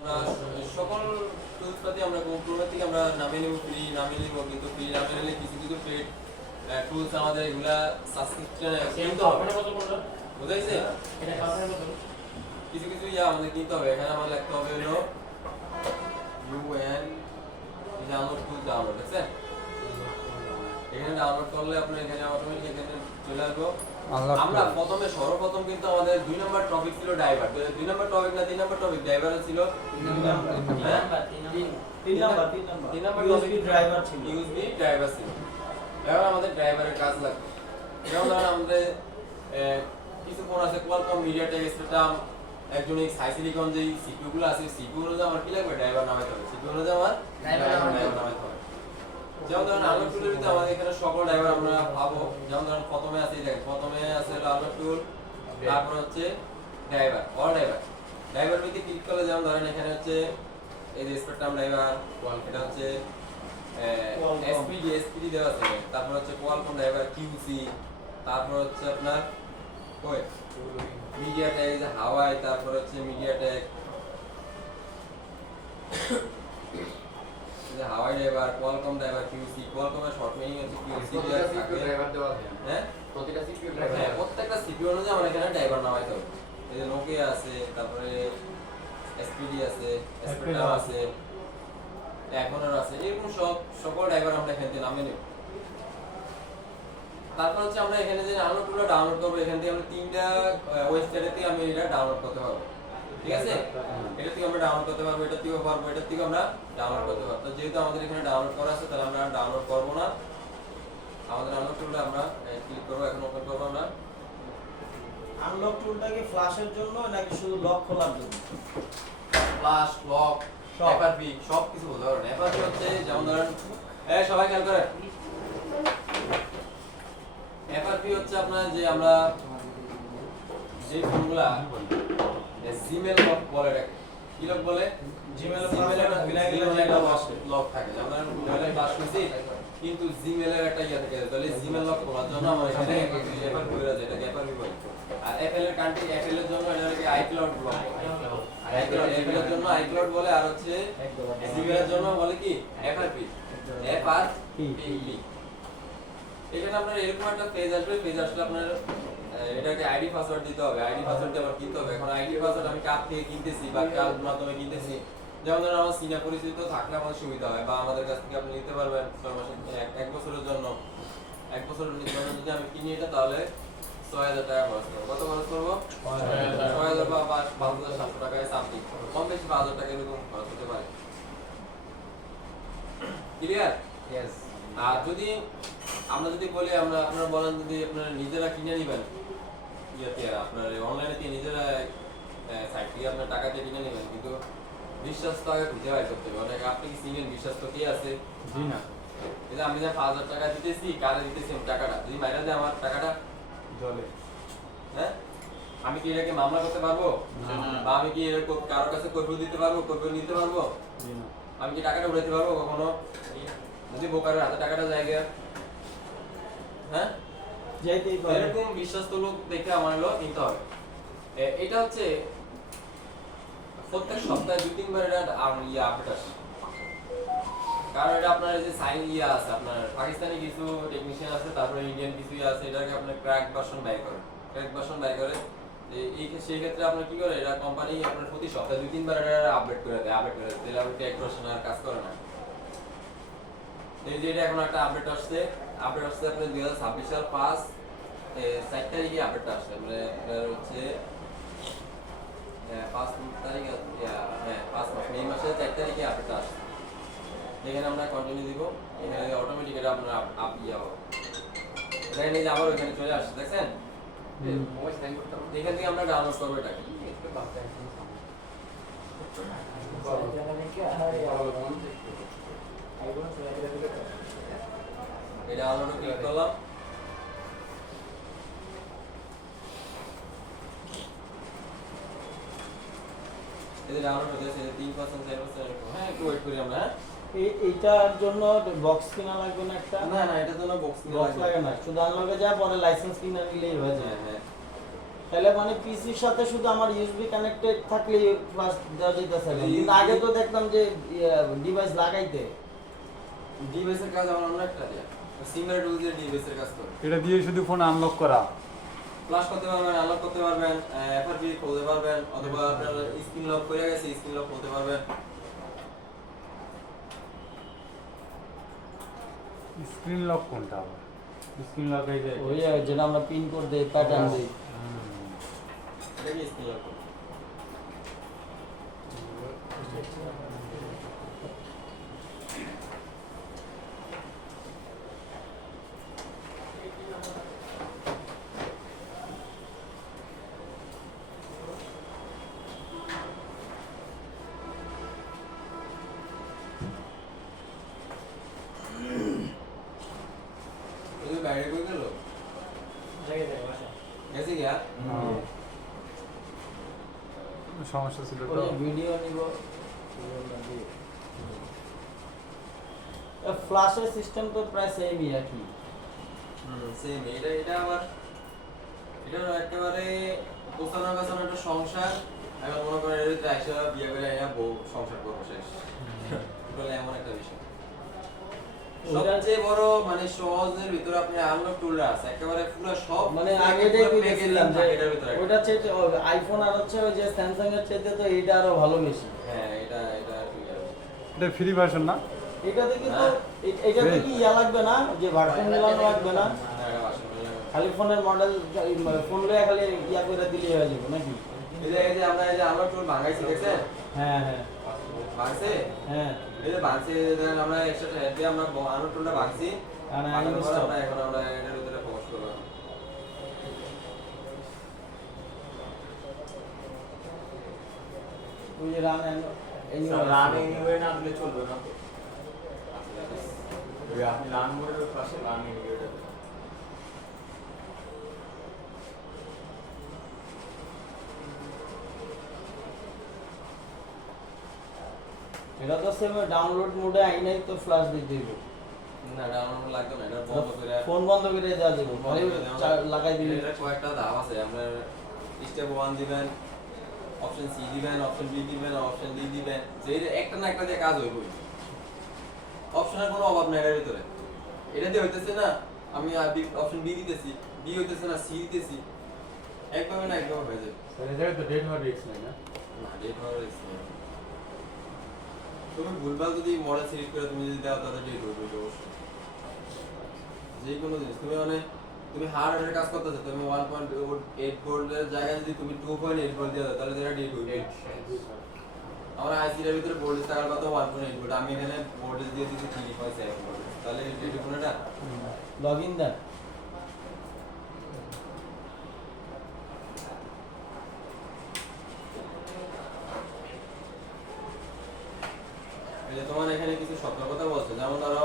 আমরা সকল টুলসপাতি আমরা কোম্পানি থেকে আমরা নামিয়ে নেব, ফ্রি নামিয়ে নেব, কিন্তু ফ্রি নামিয়ে নিলে কিছু কিছু পেড টুলস আমাদের এগুলা সাবস্ক্রিপশন কিনতে হবে। বুঝাইছে? কিছু কিছু আমাদের কিনতে হবে। এখানে আমার লিখতে হবে হলো UN ডাউনলোড টুল ডাউনলোড, দেখছেন? এখানে ডাউনলোড করলে আপনার এখানে অটোমেটিক এখানে চলে আসবে। আমরা প্রথমে সর্বপ্রথম কিন্তু আমাদের 2 নাম্বার টপিক ছিল ড্রাইভার। 2 নাম্বার টপিক না 3 নাম্বার টপিক ড্রাইভার ছিল 3 নাম্বার ইউএসবি ড্রাইভার ছিল। ইউএসবি ড্রাইভার ছিল। এখন আমাদের ড্রাইভারের কাজ লাগবে। যেমন ধরুন আমাদের কিছু ফোন আছে কোয়ালকম মিডিয়াটেক স্পেকট্রাম একজনই সাইসিলিকন যে সিপিইউ গুলো আছে সিপিইউ গুলো আমার কি লাগবে ড্রাইভার নামাইতে হবে। সিপিইউ গুলো আমার ড্রাইভার নামাইতে হবে। যেমন ধরুন আনলক টুলের ভিতরে আমাদের এখানে সকল ড্রাইভার আমরা পাবো। যেমন ধরুন প্রথমে আছে দেখেন, প্রথমে আছে আনলক টুল, তারপর হচ্ছে ড্রাইভার অল ড্রাইভার। ড্রাইভার ভিতরে ক্লিক করলে যেমন ধরেন এখানে হচ্ছে এই যে স্পেকট্রাম ড্রাইভার, এটা হচ্ছে এসপিডি দেওয়া আছে। তারপর হচ্ছে কোয়ালকম ড্রাইভার কিউসি, তারপর হচ্ছে আপনার ওই মিডিয়াটেক যে হাওয়াই, তারপর হচ্ছে মিডিয়াটেক যে Huawei driver, Qualcomm driver QC. কোয়ালকমের শর্ট মিনিং হচ্ছে কিউসি ড্রাইভার দেওয়া আছে। হ্যাঁ, প্রতিটা সিপিইউ ড্রাইভার, হ্যাঁ প্রত্যেকটা সিপিইউ অনুযায়ী আমরা এখানে ড্রাইভার নামাইতে হবে। এই যে নোকিয়া আছে, তারপরে এসপিডি আছে, স্পেকট্রাম আছে, এখনও আছে, এরকম সকল ড্রাইভার আমরা এখান থেকে নামিয়ে নেব। তারপর হচ্ছে আমরা এখানে যে আনলক টুলটা ডাউনলোড করব, এখান থেকে আমরা তিনটা ওয়েবসাইট থেকে আমি এটা ডাউনলোড করতে পারবো। ঠিক আছে, এটা থেকে আমরা ডাউনলোড করতে পারবো, এটা থেকেও পারবো, এটা থেকে আমরা ডাউনলোড করতে পারবো। তো যেহেতু আমাদের এখানে ডাউনলোড করা আছে তাহলে আমরা ডাউনলোড করব না। আমাদের আনলক টুলটা আমরা ক্লিক করব, এখন ওপেন করব। আমরা আনলক টুলটা কি ফ্ল্যাশের জন্য নাকি শুধু লক খোলার জন্য? ফ্ল্যাশ, লক, এফআরপি সব কিছু বলতে পারেন। এফআরপি হচ্ছে যেমন ধরেন সবাই খেয়াল করেন, এফআরপি হচ্ছে আপনার যে আমরা যে ফোনগুলা জিমেল লক বলে, এটাকে কি লক বলে? জিমেল একটা লক থাকে। যেমন মোবাইলে পাস করছি কিন্তু জিমেলের একটা ইয়া থাকে, তাহলে জিমেল লক খোলার জন্য আমার এখানে এফআরপি হয়ে যায়, এটাকে এফআরপি বলে। আর এফএল এর কান্ট্রি, এফএল এর জন্য এটাকে আইক্লাউড ব্লক বলে। আইক্লাউড এফএল এর জন্য আইক্লাউড বলে, আর হচ্ছে জিমেল এর জন্য বলে কি এফআরপি, এফআরপি। এখানে আপনার এরকম একটা পেজ আসবে, পেজ আসলে আপনার এটাকে আইডি পাসওয়ার্ড দিতে হবে। আইডি পাসওয়ার্ড দিয়ে আবার কিনতে হবে। এখন আইডি পাসওয়ার্ড আমি কার থেকে কিনতেছি বা কার মাধ্যমে কিনতেছি, যেমন ধরুন আমার সিনা পরিচিত থাকলে আমাদের সুবিধা হয়, বা আমাদের কাছ থেকে আপনি নিতে পারবেন 6 মাসের, 1 বছরের জন্য। 1 বছরের জন্য যদি আমি কিনি এটা, তাহলে 6000 টাকা খরচ করবো। কত খরচ করবো? 6000 বা 5700 টাকায় সামথিং, কম বেশি 5000 টাকা এরকম খরচ হতে পারে। ক্লিয়ার? ইয়েস। আর যদি আমরা যদি বলি, আপনারা বলেন যদি আপনারা নিজেরা কিনে নেবেন, ইয়াতে আপনার অনলাইনে দিয়ে নিজেরা সাইট থেকে আপনার টাকা দিয়ে কিনে নেবেন, কিন্তু বিশ্বাস তো আগে খুঁজে বাই করতে হবে। অনেক আপনি কি চিনেন বিশ্বাস তো কে আছে? জি না। এই যে আমি যে 5000 টাকা দিতেছি, কারে দিতেছি টাকাটা, যদি মাইরা দেয় আমার টাকাটা জলে, হ্যাঁ আমি কি এটাকে মামলা করতে পারবো? বা আমি কি এর কারোর কাছে কৈফিয়ত দিতে পারবো, কৈফিয়ত নিতে পারবো? জি না। আমি কি টাকাটা উঠাইতে পারবো কখনো? যদি বোকারের হাতে টাকাটা যায় গিয়া, হ্যাঁ যাইতেই পারে। এরকম বিশ্বস্ত লোক দেখে আমার হলো কিনতে হবে। এটা হচ্ছে প্রত্যেক সপ্তাহে 2-3 বার এটা আপডেট আসে। কারণ এটা আপনার এই যে সাইন আছে, আপনার পাকিস্তানি কিছু টেকনিশিয়ান আছে, তারপরে ইন্ডিয়ান কিছু আছে, এটাকে আপনার ক্র্যাক ভার্সন বাই করে, এই সেই ক্ষেত্রে আপনার কি করে, এটা কোম্পানি আপনার প্রতি সপ্তাহে 2-3 বার এটা আপডেট করে দেয়, তাহলে আপনি ট্যাগ ভার্সন আর কাজ করে না। এই যে এটা এখন একটা আপডেট আসছে আপনার 2026 সাল 4 তারিখে আপডেটটা আসছে। মানে এটা হচ্ছে 5 তারিখ, হ্যাঁ 5 মাস মে মাসের 4 তারিখে আপডেটটা আসছে। এখানে আমরা কন্টিনিউ দিব, এখানে অটোমেটিক এটা আপনার আপ ইয়া হবে। দেখেন এই যে আবার ওখানে চলে আসছে, দেখছেন? এখান থেকে আমরা ডাউনলোড করবো এটাকে। এটা ডাউনলোড ক্লিক করলাম। এটা ডাউনলোড হয়েছে 3% 4%। হ্যাঁ একটু ওয়েট করি আমরা। এইটার জন্য বক্স কিনা লাগবে না একটা? না এটার জন্য বক্স কিনা লাগে না, শুধু আনলকে যা পরে লাইসেন্স কিনা নিলেই হয়ে যায়। হ্যাঁ তাহলে মানে পিসির সাথে শুধু আমার ইউএসবি কানেক্টেড থাকলে ফ্ল্যাশ দেওয়া যেতেছে না। কিন্তু আগে তো দেখতাম যে ডিভাইস লাগাইতে ডিভাইসের কাজ আমার অন্য একটা দিয়া সিমের টুল দিয়ে ডিভাইসের কাজ করে। এটা দিয়ে শুধু ফোন আনলক করা। ফ্ল্যাশ করতে পারবেন, আনলক করতে পারবেন, এফআরপি খুলতে পারবেন, অথবা আপনার স্ক্রিন লক করে গেছে স্ক্রিন লক করতে পারবেন। স্ক্রিন লক কোনটা আবার? স্ক্রিন লক এই যে ওই যেটা আমরা পিন কোড দেই, প্যাটার্ন দেই। এটা কি স্ক্রিন লক? ওই বাইরে কই গেল? গেছে গিয়া? সমস্যা ছিল তো। ওই ভিডিও নিব। ফ্ল্যাশের সিস্টেম তো প্রায় সেমই একই। সেম এটা আবার এটা একেবারে গোছানো গাছানো একটা সংসার। এখন মনে করেন এর ভিতরে আইসা বিয়ে করে আইয়া বউ সংসার করবো শেষ। এটা এমন একটা বিষয়। সবচেয়ে বড় মানে সহজের ভিতরে আপনি আনলক টুলটা আছে একেবারে পুরো সব মানে আগেটাই কইছিলাম যে এটার ভিতরে ওটা চাইতে আইফোন আর হচ্ছে ওই যে স্যামসাং এর চাইতে তো এইটা আরো ভালো বেশি। হ্যাঁ এটা ঠিক আছে। এটা ফ্রি ভার্সন না? এটাতে কিন্তু এটাতে কি ইয়া লাগবে না যে ভার্সন মেলানো লাগবে না, খালি ফোনের মডেল ফোন লয়ে খালি ইয়া করে দিলেই হয়ে যাবে নাকি? এই যে আমরা এই যে আনলক টুল ভাঙাইছি দেখছেন? হ্যাঁ হ্যাঁ ভাঙছে? হ্যাঁ। এই যে ভাঙছে দেখেন আমরা এক্সট্রা হেড দিয়ে আমরা আনলক টুলটা ভাঙছি। আর ভাঙার পরে আমরা এখন আমরা এটার ভিতরে ফোকাস করব। ওই যে রান রানিং ওয়ে না দিলে চলবে না তো। ওই আপনি রান মোডের পাশে রানিং ওয়েটা এটা তো সেম ডাউনলোড মোডে আই নাই তো ফ্ল্যাশ দিয়ে দিব। না ডাউনলোড লাগবে না, এটা বন্ধ করে ফোন বন্ধ করে দেওয়া যাবে, খালি লাগাই দিলে। এটা কয়েকটা ধাপ আছে। আমরা স্টেপ 1 দিবেন, অপশন সি দিবেন, অপশন বি দিবেন, অপশন ডি দিবেন। যে একটা না একটা দিয়ে কাজ হইবই। অপশনের কোনো অভাব নাই এর ভিতরে। এটা দিয়ে হইতেছে না, আমি অপশন বি দিতেছি, বি হইতেছে না, সি দিতেছি। একভাবে না একভাবে হয়ে যাবে। এটা তো ডেট হওয়ার রিস্ক নাই না? না ডেট হওয়ার রিস্ক নেই। তুমি ভুলভাল যদি মডেল সিলেক্ট করে তুমি যদি দাও তাহলে ডেট হইবে অবশ্যই। যে কোনো জিনিস তুমি মানে তুমি হার্ডওয়্যারের কাজ করতেছো, তুমি 1.8 ভোল্টের জায়গায় যদি তুমি 2.8 ভোল্ট দিয়ে দাও তাহলে এটা ডেট হইবে। আমার আইসির ভিতরে ভোল্টেজ থাকার কথা 1.8 ভোল্ট, আমি এখানে ভোল্টেজ দিয়ে দিচ্ছি 3.7 ভোল্ট, তাহলে ডেট হইবে না। লগইন দেন। এই যে তোমার এখানে কিছু সতর্কতা বলছে, যেমন ধরো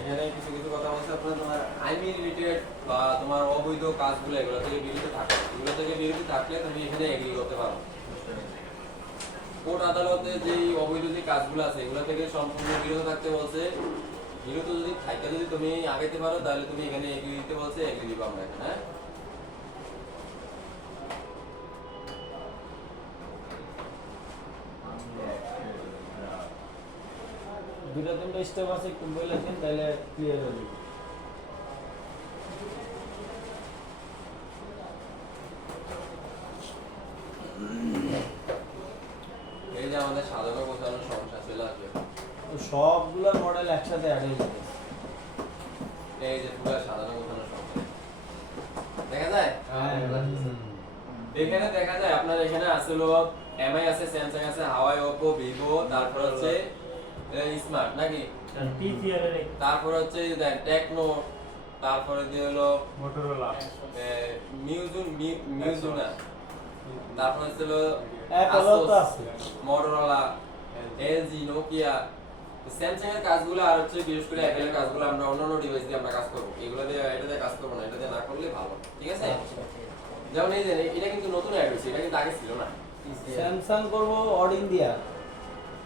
এখানে কিছু কিছু কথা বলছে আপনার তোমার আইনি রিলেটেড বা তোমার অবৈধ কাজগুলো এগুলো থেকে বিরত থাকো। এগুলো থেকে বিরত থাকলে তুমি এখানে এগ্রি করতে পারো। কোর্ট আদালতে যে অবৈধ যে কাজগুলো আছে এগুলো থেকে সম্পূর্ণ বিরত থাকতে বলছে। বিরত যদি থাকতে যদি তুমি আগাইতে পারো তাহলে তুমি এখানে এগ্রি দিতে বলছে, এগ্রি দিব আমরা এখানে। হ্যাঁ দুটো তিনটা স্টেপ আছে, একটু বলে দিন তাহলে ক্লিয়ার হয়ে যাবে। এই যে আমাদের সাধারণ গোছানোর সমস্যা চলে আসবে। তো সবগুলোর মডেল একসাথে অ্যাড হয়ে যাবে। এই যে পুরো সাধারণ গোছানোর সমস্যা দেখা যায়। হ্যাঁ এখানে দেখা যায় আপনার এখানে আছে হলো এমআই আছে, স্যামসাং আছে, হাওয়াই, ওপো, ভিভো, তারপর হচ্ছে স্মার্ট নাকি, তারপর হচ্ছে দেন টেকনো, তারপরে দিয়ে হলো মোটরোলা, মিউজুনা, তারপর হচ্ছে হলো অ্যাপলও তো আছে, মটোরোলা, এলজি, নোকিয়া। স্যামসাং এর কাজগুলো আর হচ্ছে বিশেষ করে অ্যাপেল এর কাজগুলো আমরা অন্যান্য ডিভাইস দিয়ে আমরা কাজ করব। এগুলো দিয়ে এটা দিয়ে কাজ করব না, এটা দিয়ে না করলে ভালো। ঠিক আছে? যেমন এই যে এটা কিন্তু নতুন অ্যাড হয়েছে, এটা কিন্তু আগে ছিল না। স্যামসাং করব অডিন দিয়া।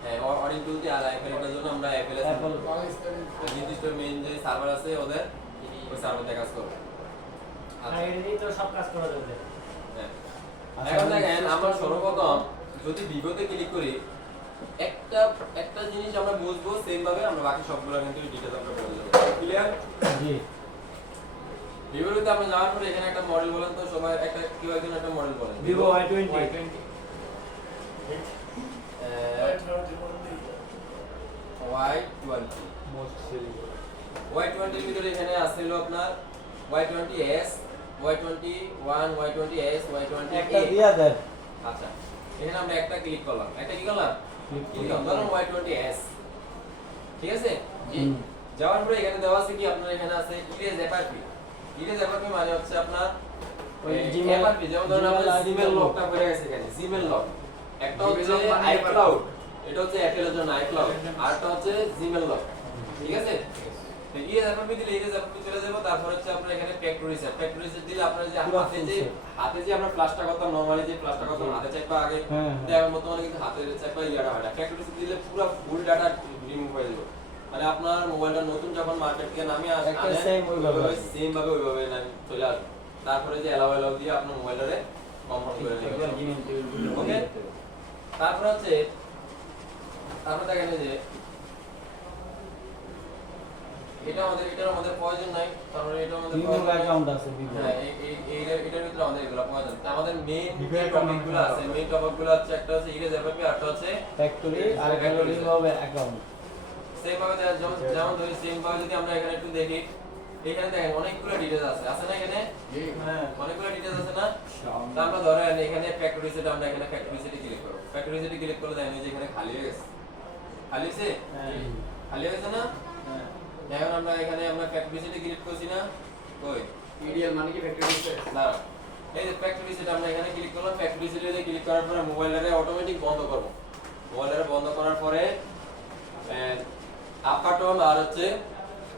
হ্যাঁ অডিন টুল দিয়ে আর অ্যাপেলের জন্য আমরা অ্যাপেল নির্দিষ্ট মেইন যে সার্ভার আছে ওদের, ওই সার্ভার দিয়ে কাজ করব। তো সব কাজ করা যাবে। হ্যাঁ এখন দেখেন আমরা সর্বপ্রথম যদি ভিভোতে ক্লিক করি একটা একটা জিনিস আমরা বুঝবো সেম ভাবে আমরা বাকি সবগুলো কিন্তু ডিটেইলস আমরা বলে দেব ক্লিয়ার জি ভিভোতে আপনি যাওয়ার পরে এখানে একটা মডেল বলেন তো সবাই একটা কেউ একজন একটা মডেল বলেন Vivo Y20 Y20 most selling Y20 এর ভিতরে এখানে আছে হলো আপনার Y20s Y21 Y20s একটা Y20 দিয়া দেন আচ্ছা এখানে আমরা একটা ক্লিক করলাম একটা কি করলাম Click ক্লিক করলাম ধরুন Y20s ঠিক আছে জি হুম। যাওয়ার পরে এখানে দেওয়া আছে কি আপনার এখানে আছে ইরেজ এফআরপি মানে হচ্ছে আপনার ওই Gmail- এফআরপি যেমন ধরুন Gmail আপনার ID জিমেল টা লকটা পড়ে গেছে এখানে জিমেল লক একটা Gmail হচ্ছে lock মানে আইক্লাউড এটা হচ্ছে অ্যাপেলের জন্য আইক্লাউড আরটা হচ্ছে জিমেল লক ঠিক আছে তো ইরেজ এফআরপি দিলে ইরেজ এফআরপি চলে যাবে তারপর হচ্ছে আপনার এখানে ফ্যাক্টরি সেট দিলে আপনার যে পুরো হাতে যে আমরা ফ্ল্যাশটা করতাম নরমালি যে ফ্ল্যাশটা করতাম হাতে চাইপা আগে হ্যাঁ, হ্যাঁ। এখন বর্তমানে কিন্তু হাতে চাইপা ইয়াটা হয় না ফ্যাক্টরি সেট দিলে পুরো ফুল ডাটা রিমুভ হয়ে যাবে মানে আপনার মোবাইলটা নতুন যখন মার্কেট থেকে নামিয়ে একটা same ওইভাবে আসবে। সেম ভাবে ওইভাবে চলে আসবে তারপরে যে এলাও দিয়ে আপনার মোবাইলটারে কনফার্ম করে নেবেন ওকে তারপর হচ্ছে তারপর দেখেন এই যে এটার আমাদের প্রয়োজন নাই তারপরে এটা আমাদের ভিভো প্রয়োজন নাই। অ্যাকাউন্ট আছে ভিভো হ্যাঁ এটার ভিতরে আমাদের এগুলো প্রয়োজন তা আমাদের মেইন Vivo যে account টপিকগুলো আছে মেইন টপিকগুলো হচ্ছে একটা হচ্ছে ইরেজ এফএপি আরটা হচ্ছে ফ্যাক্টরি আর একটা হলো ভিভো অ্যাকাউন্ট সেম ভাবে যেমন ধরি সেম ভাবে যদি আমরা এখানে একটু দেখি এখানে দেখেন অনেকগুলো ডিটেইলস আছে না এখানে হ্যাঁ অনেকগুলো ডিটেইলস আছে না তা আমরা ধরেন এখানে ফ্যাক্টরি সেট আমরা এখানে ফ্যাক্টরি সেটে ক্লিক করব ফ্যাক্টরি সেটে ক্লিক করলে দেখেন এই যে এখানে খালি হয়ে গেছে খালি হয়েছে হ্যাঁ খালি হয়েছে না হ্যাঁ এখন আমরা এখানে আমরা ফ্যাক্টরি সেটে ক্লিক করছি না কই ইডিএল মানে কি ফ্যাক্টরি সেট না এই যে ফ্যাক্টরি সেট আমরা এখানে ক্লিক করলাম ফ্যাক্টরি সেটে ক্লিক করার পরে মোবাইলটারে অটোমেটিক বন্ধ করব মোবাইলটারে বন্ধ করার পরে আপ বাটন আর হচ্ছে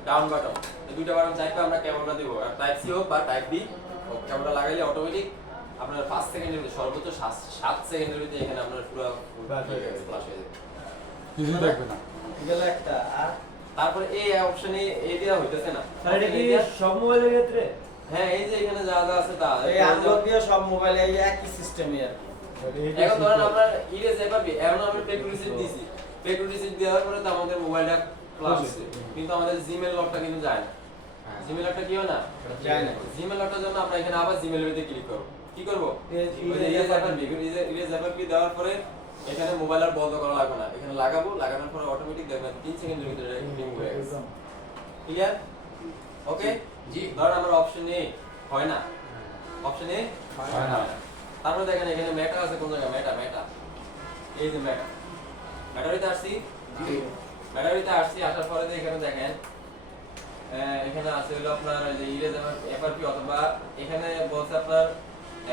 ডাউন বাটন এই দুইটা বাটন চাইপে আমরা ক্যামেরা দেব আর টাইপ সি হোক বা টাইপ বি হোক ক্যামেরা লাগাইলে অটোমেটিক আপনার 5 সেকেন্ডের ভিতরে সর্বোচ্চ 7 সেকেন্ডের ভিতরে এখানে আপনার পুরো Flash হয়ে যাবে। ফ্ল্যাশ হয়ে যাবে কিছু দেখবে না গেল একটা আর তারপরে এই অপশনে এই দেওয়া হইতেছে না আর এটা কি সব মোবাইলের ক্ষেত্রে? হ্যাঁ এই যে এখানে যা যা আছে তা এই আনলক দিয়ে সব মোবাইলে এই একই সিস্টেমই আর কি। এখন ধরেন আপনার ইরেজ এভাবে এখন আমরা ফ্যাক্টরি সেট দিয়েছি ফ্যাক্টরি সেট দেওয়ার পরে তো আমাদের মোবাইলটা ফ্ল্যাশ হচ্ছে কিন্তু আমাদের জিমেল লকটা কিন্তু যায় না জিমেল লকটা কি হয় না যায় না। জিমেল লকটার জন্য আমরা এখানে আবার জিমেল এর ভিতরে ক্লিক করব কি করব এই- ওই যে ইরেজ এফআরপি ইরেজ এফআরপি দেওয়ার পরে এখানে মোবাইল আর বন্ধ করা লাগবে না এখানে লাগাবো লাগানোর পরে অটোমেটিক দেখবেন 3 সেকেন্ডের ভিতরে রিমুভ হয়ে গেছে ক্লিয়ার ওকে জি ধরেন আমরা অপশন এ হয় না অপশন এ হয় না। তারপরে দেখেন এখানে মেটা আছে কোন জায়গায় মেটা এই যে মেটা ব্যাটারিতে আসছি ব্যাটারিতে আসছি আসার পরে যে এখানে দেখেন এখানে আছে হলো আপনার এই যে ইরেজ এফআরপি অথবা এখানে বলছে আপনার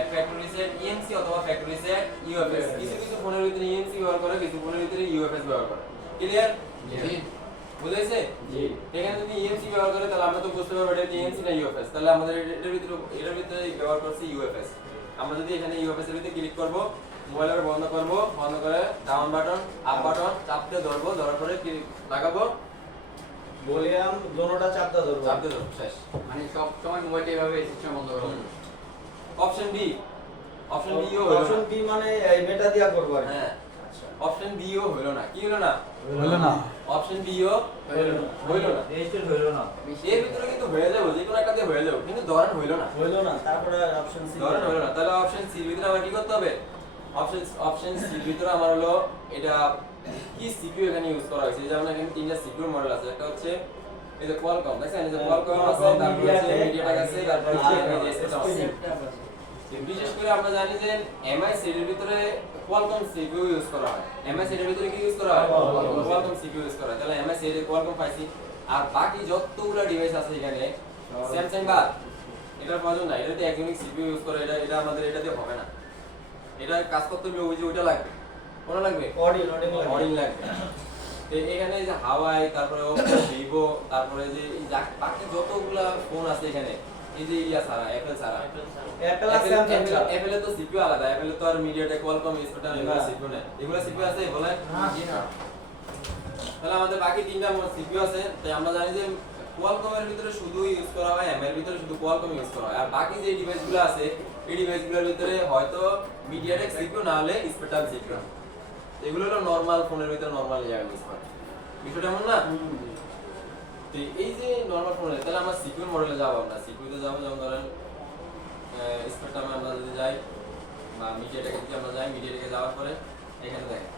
ফ্যাক্টরি সেট ইএমসি অথবা ফ্যাক্টরি সেট ইউএফএস কিছু কিছু ফোনের ভিতরে ইএমসি ব্যবহার করে কিছু ফোনের ভিতরে ইউএফএস ব্যবহার করে ক্লিয়ার জি বুঝাইছে জি এখানে যদি ইএমসি ব্যবহার করে তাহলে আমরা তো বুঝতে পারবো এটা ইএমসি না ইউএফএস তাহলে আমাদের এটার ভিতরে ব্যবহার করছি ইউএফএস আমরা যদি এখানে ইউএফএস এর ভিতরে ক্লিক করব মোবাইলটা বন্ধ করব বন্ধ করে ডাউন বাটন আপ বাটন চাপতে ধরবো ধরার পরে ক্লিক লাগাবো ভলিউম দোনোটা চাপটা ধরবো চাপতে ধরবো শেষ মানে সব সময় মোবাইলটা এভাবে সিস্টেম বন্ধ করা অপশন বি অপশন বি ও হলো অপশন না বি মানে এই মেটা দিয়া করব আর কি। হ্যাঁ আচ্ছা অপশন বি ও হলো না কি হলো না হলো না অপশন বি ও হলো না এই তো হইলো না। এর ভিতরে কিন্তু হয়ে যাবে যে কোনো একটা দিয়ে হয়ে যাবে কিন্তু ধরেন হইলো না হইলো না তারপরে অপশন সি ধরেন হলো না তাহলে অপশন সি এর ভিতরে আমার কি করতে হবে অপশন সি এর ভিতরে আমার হলো এটা কি সিপিইউ এখানে ইউজ করা হয়েছে যেমন এখানে তিনটা সিপিইউ মডেল আছে একটা হচ্ছে এই যে কোয়ালকম দেখছেন এই যে কোয়ালকম আছে তারপর হচ্ছে মিডিয়াটেক আছে তারপর হচ্ছে এই যে এসএস আছে বিশেষ করে আমরা জানি যে এমআই সিরিজের ভিতরে কোয়ালকম সিপিইউ ইউজ করা হয় এমআই সিরিজের ভিতরে কি ইউজ করা হয় কোয়ালকম সিপিইউ ইউজ করা হয় তাহলে এমআই সিরিজে কোয়ালকম পাইছি আর বাকি যতগুলো ডিভাইস আছে এখানে স্যামসাং বা এটার প্রয়োজন নাই এটাতে একজনই সিপিইউ ইউজ করে এটা আমাদের এটাতে হবে না এটা কাজ করতে হবে ওই যে ওইটা লাগবে কোন লাগবে অডিও অডিং লাগবে তো এখানে যে হাওয়াই তারপরে ভিভো তারপরে যে বাকি যতগুলা ফোন আছে এখানে এই যে ইয়া ছাড়া অ্যাপল ছাড়া অ্যাপল আর স্যামসাং ছাড়া। অ্যাপেলে তো সিপিইউ আলাদা অ্যাপেলে তো আর মিডিয়াটেক কোয়ালকম স্পেক্ট্রাম এগুলো সিপিইউ নেই এগুলো সিপিইউ আছে বলেন জি না তাহলে আমাদের বাকি তিনটা সিপিইউ আছে তাই আমরা জানি যে কোয়ালকম এর ভিতরে শুধু ইউজ করা হয় এমএর ভিতরে শুধু কোয়ালকম ইউজ করা হয় আর বাকি যে ডিভাইসগুলো আছে এই ডিভাইসগুলোর ভিতরে হয়তো মিডিয়াটেক সিপিইউ না হলে স্পেকট্রাম সিপিইউ। এগুলো হলো নরমাল ফোনের ভিতরে নরমাল ইউজ করে। বিষয়টা এমন না? তো এই যে নরমাল ফোনে তাহলে আমরা সিপিইউ মডেলে যাব না, সিপিইউতে যাব যেমন ধরেন স্পেকট্রামে আমরা যদি যাই বা মিডিয়াটেকে যদি আমরা যাই, মিডিয়াটেকে যাওয়ার পরে এখানে দেখেন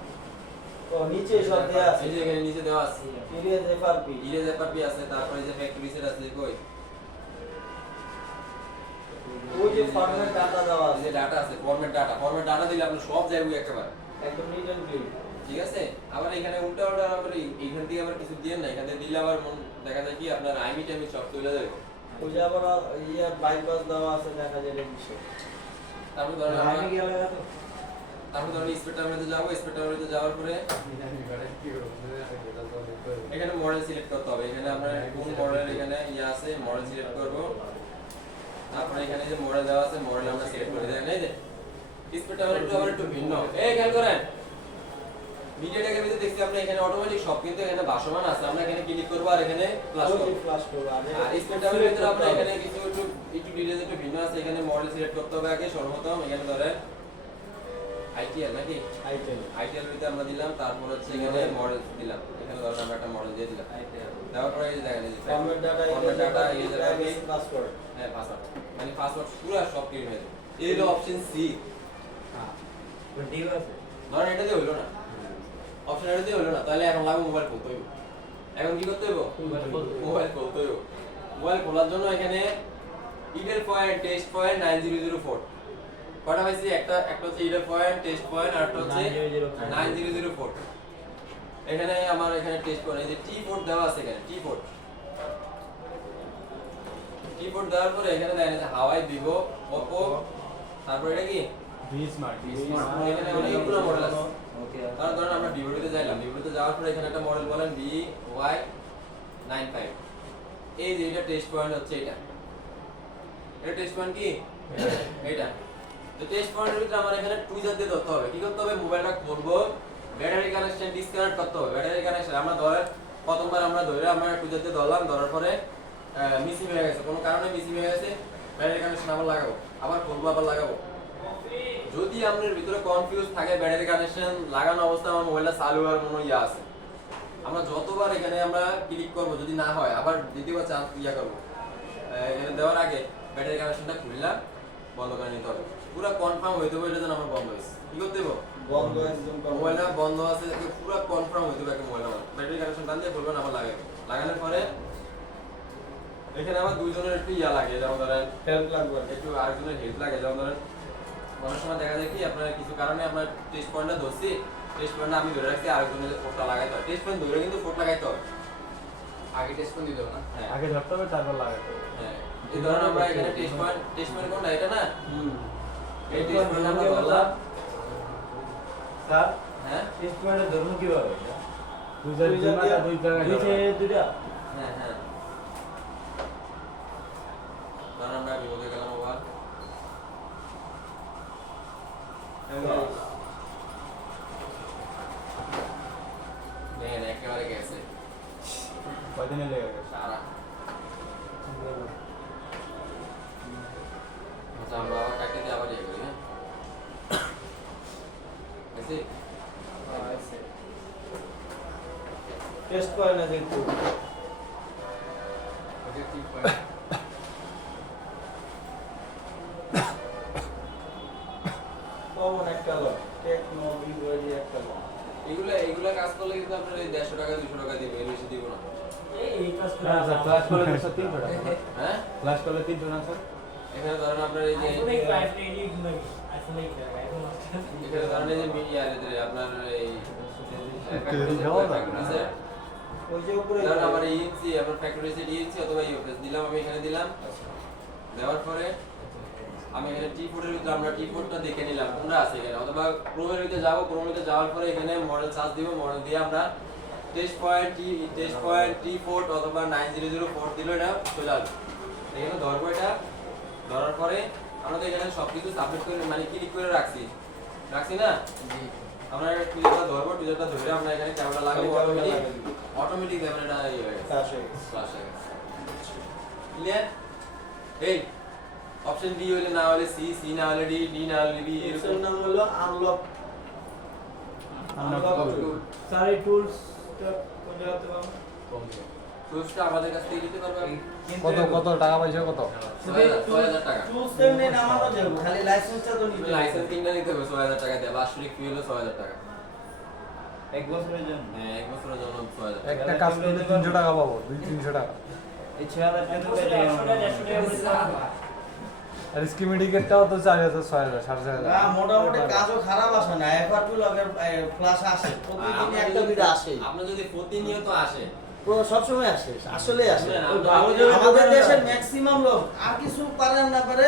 ও নিচে সব দেয়া আছে, এই যে এখানে নিচে দেওয়া আছে ইরেজ এফআরপি, ইরেজ এফআরপি আছে, তারপরে যে ফ্যাক্টরি সেট আছে কই, ওই যে ফরম্যাট ডাটা দেওয়া এই আছে, যে ডাটা আছে ফরম্যাট ডাটা দিলে আপনি সব যাইবো একেবারে, একদম নিট এন্ড ক্লিন। ঠিক আছে। আবার এখানে উল্টা আবার এইখান থেকে আবার কিছু দিয়ে না, এখানে দিলে আবার দেখা যায় কি আপনার আইমি টাইমি সব চলে যাবে। ওই যে আবার ইয়া বাইপাস দেওয়া আছে, দেখা যায় এর বিষয়। তারপর ধরেন আমরা আমি গেলে তো তারপর ধরেন স্পেকট্রামে যাবো, স্পেকট্রামে যাওয়ার পরে এখানে মডেল সিলেক্ট করতে হবে, এখানে আমরা কোন মডেল এখানে ইয়া আছে মডেল সিলেক্ট করব, তারপরে এখানে যে মডেল দেওয়া আছে মডেল আমরা সিলেক্ট করে দেন। এই যে স্পেকট্রামের একটু আবার একটু ভিন্ন, এই খেয়াল করেন মিডিয়াটেকের ভিতরে দেখছি আমরা এখানে অটোমেটিক সব কিন্তু এখানে ভাসমান আছে, আমরা এখানে ক্লিক করব আর এখানে প্লাস করব। ফ্লাশ করব। আর স্পেকট্রামের ভিতরে আমরা এখানে কিছু একটু ডিটেইলস একটু ভিন্ন আছে, এখানে মডেল সিলেক্ট করতে হবে আগে সর্বপ্রথম, এখানে ধরেন আইটিএল নাকি আইটিএল ভিতরে আমরা দিলাম, তারপর হচ্ছে এখানে মডেল দিলাম, এখানে ধরেন আমরা একটা মডেল দিয়ে দিলাম, দেওয়ার পরে এই যে দেখেন এই যে ফরম্যাট ডাটা এই যে পাসওয়ার্ড, হ্যাঁ পাসওয়ার্ড মানে পাসওয়ার্ড পুরো সব ক্লিয়ার হয়ে যাবে। এই হলো অপশন সি। হ্যাঁ ঠিক আছে ধরেন এটা দিয়ে হলো না, অপশন এটা দিয়ে হলো না, তাহলে এখন লাগবে মোবাইল খুলতে হইব। এখন কি করতে হইব? মোবাইল খুলতে হইব। মোবাইল খোলার জন্য এখানে ইডেল পয়েন্ট টেস্ট পয়েন্ট 9004 কটা পাইছি, একটা হচ্ছে ইডেল পয়েন্ট টেস্ট পয়েন্ট আর একটা হচ্ছে 9004। এখানে আমার এখানে টেস্ট পয়েন্ট এই যে টি4 দেওয়া আছে, এখানে টি4 দেওয়ার পরে এখানে দেখেন যে হাওয়াই ভিভো ওপো, তারপর এটা কি ভি স্মার্ট এখানে অনেকগুলো মডেল আছে। ওকে তার ধরেন আমরা ভিভোতে যাইলাম, ভিভোতে যাওয়ার পরে এখানে একটা মডেল বলেন VY95, এই যে এটা টেস্ট পয়েন্ট হচ্ছে এটা টেস্ট পয়েন্ট কি এটা। তো টেস্ট পয়েন্টের ভিতরে আমার এখানে টুইজার দিয়ে ধরতে হবে, কি করতে হবে মোবাইলটা খুলবো, ব্যাটারি কানেকশন ডিসকানেক্ট করতে হবে, ব্যাটারি কানেকশন আমরা ধরেন প্রথমবার আমরা ধরে আমরা টুইজার দিয়ে ধরলাম, ধরার পরে মিসিং হয়ে গেছে, কোনো কারণে মিসিং হয়ে গেছে, ব্যাটারি কানেকশন আবার লাগাবো, আবার খুলবো আবার লাগাবো। যদি আপনার ভিতরে কনফিউজ থাকে ব্যাটারি কানেকশন লাগানো অবস্থায় আমার মোবাইলটা চালু হওয়ার কোনো ইয়া আছে, আমরা যতবার এখানে আমরা ক্লিক করব যদি না হয় আবার দ্বিতীয়বার চান্স ইয়া করবো, এখানে দেওয়ার আগে ব্যাটারি কানেকশনটা খুললাম বন্ধ করে নিতে হবে, পুরো কনফার্ম হইতে হবে এটা যেন আমার বন্ধ হয়েছে। কি করতে হবে? বন্ধ একদম মোবাইলটা বন্ধ আছে পুরো কনফার্ম হইতে হবে একটা মোবাইল আমার, ব্যাটারি কানেকশন টান দিয়ে খুলবেন আবার লাগাবেন, লাগানোর পরে এখানে আমার দুইজনের একটু ইয়া লাগে, যেমন ধরেন হেল্প লাগবে, একটু আরেকজনের হেল্প লাগে, যেমন ধরেন অনেক সময় দেখা যায় কি আপনার কিছু কারণে আপনার টেস্ট পয়েন্টটা ধরছি, টেস্ট পয়েন্টটা আমি ধরে রাখছি, আরেকজনের ফোনটা লাগাইতে হয়, টেস্ট পয়েন্ট ধরে কিন্তু ফোন লাগাইতে হবে, আগে টেস্ট করে দিতে হবে না? হ্যাঁ আগে ধরতে হবে তারপর লাগাতে হবে। হ্যাঁ এই ধরেন আমরা এখানে টেস্ট পয়েন্ট কোনটা এটা না, এই টেস্ট পয়েন্ট আমরা ধরলাম, স্যার হ্যাঁ টেস্ট পয়েন্টের ধরুন কিভাবে দুই জায়গায় দুই জায়গায় নিচে দুইটা হ্যাঁ হ্যাঁ ধরেন আমরা বিভোগে গেলাম আবার, দেখেন একেবারে গেছে কয়দিনে লেগে গেছে। সারা। আচ্ছা আমরা আবার কাটতে দিয়ে আবার ইয়ে করি, হ্যাঁ গেছে? টেস্ট করে না দেখো ওকে ঠিক পয়েন্ট কমন একটা লো টেকনো ভিভো একটা লো, এগুলা কাজ করলে কিন্তু আপনার এই 150 টাকা 200 টাকা দিবে, এর বেশি দিব না। এই কাজ করে হ্যাঁ স্যার, ক্লাস করলে তো 300 টাকা। হ্যাঁ ক্লাস করলে 300 না স্যার? এখানে ধরেন আপনার এই যে এখানে ধরেন এই যে মিডিয়া আপনার এই ওই যে উপরে ধরেন আমার ইএনসি আপনার ফ্যাক্টরি সেট ইএনসি অথবা ইউএফএস দিলাম, আমি এখানে দিলাম, দেওয়ার পরে আমি এখানে টি4 এর ভিতরে আমরা টি4টা দেখে নিলাম কোনটা আছে এখানে, অথবা ক্রোমের ভিতরে যাব, ক্রোমের ভিতরে যাওয়ার পরে এখানে মডেল সার্চ দিব, মডেল দিয়ে আমরা টেস্ট পয়েন্ট টি4 অথবা 9004 দিলে এটা চলে আসবে। এখানে ধরবো, এটা ধরার পরে আমরা তো এখানে সবকিছু সাবমিট করে মানে ক্লিক করে রাখছি না, আমরা টুইজারটা ধরবো, টুইজারটা ধরে আমরা এখানে ক্যামেরা লাগাবো, অটোমেটিক ক্যামেরাটা ইয়ে হয়ে গেছে, ফ্ল্যাশ হয়ে গেছে। ফ্ল্যাশ হয়ে গেছে। ক্লিয়ার? এই অপশন ডি হলে না হলে সি, সি না হলে ডি, ডি না হলে বি, এর এরকম নাম হলো আনলক স্যার এই টুলসটা কোন জায়গাতে পাবো? টুলসটা আমাদের কাছ থেকে নিতে পারবেন কত টাকা পয়সা কত? ৬০০০ টাকা। টুলস এমনি নামানো যাবে, খালি লাইসেন্সটা তো নিতে হবে। লাইসেন্স কিনতে নিতে হবে ৬০০০ টাকা দিয়ে, বাৎসরিক ফি হলো ৬০০০ টাকা। এক বছরের জন্য হ্যাঁ, এক বছরের জন্য ৬০০০ টাকা। একটা কাজ করলে 300 টাকা পাবো, 200-300 টাকা। এই ৬০০০ টাকা তো পেয়ে যাবো। আর স্কিমেটিকেরটাও তো 4000, 6000, 6500। না, মোটামুটি কাজও খারাপ আসে না, এফআরপি লগের ফ্লাশ আসে, প্রতিদিন আপনার একটা যদি- দুইটা আসে, আপনার যদি প্রতিনিয়ত আসে, সবসময় আসে, আসলে আসে। শুনেন, ওই আমরা- আমাদের দেশের ম্যাক্সিমাম লোক আর কিছু পারেন না পারে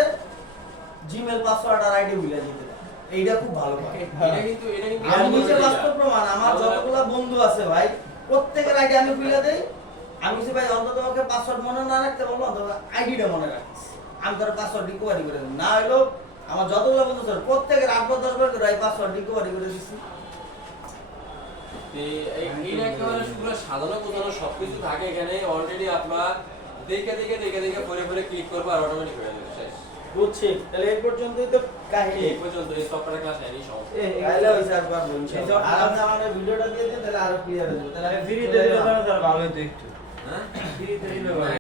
জিমেল পাসওয়ার্ড আর আইডি ভুলে যেতে পারে। এইটা খুব ভালো পারে। এটা কিন্তু আমি নিজে বাস্তব প্রমাণ, আমার যতগুলা বন্ধু আছে ভাই, প্রত্যেকের আইডি আমি ভুলে দেই। আমি যে ভাই অন্তত ওকে পাসওয়ার্ড মনে না রাখতে বলবো, অন্তত আইডিটা মনে রাখিস, আমি তোর পাসওয়ার্ড রিকভারি করে দেব। না হলো আমার যতগুলো বন্ধু আছে প্রত্যেকের 8-10 বার করে পাসওয়ার্ড রিকভারি করে দিচ্ছি। এইটা একেবারে পুরো সাজানো গোছানো সবকিছু থাকে এখানে। অলরেডি আপনার দেখে পরে ক্লিক করবো আর অটোমেটিক হয়ে যাবে, শেষ। বুঝছি, তাহলে এই পর্যন্তই তো কাহিনী। এই পর্যন্ত এই সফটওয়্যার ক্লাস এনি সমস্যা। তাহলে ওই স্যার পারবো ইনশাআল্লাহ। আর আপনি আমাদের ভিডিওটা দিয়ে দিন, তাহলে আরো ক্লিয়ার হয়ে যাবে। তাহলে ফ্রিতে দিলে তো স্যার ভালো হতো একটু। হ্যাঁ? ফ্রিতে দিলে ভালো।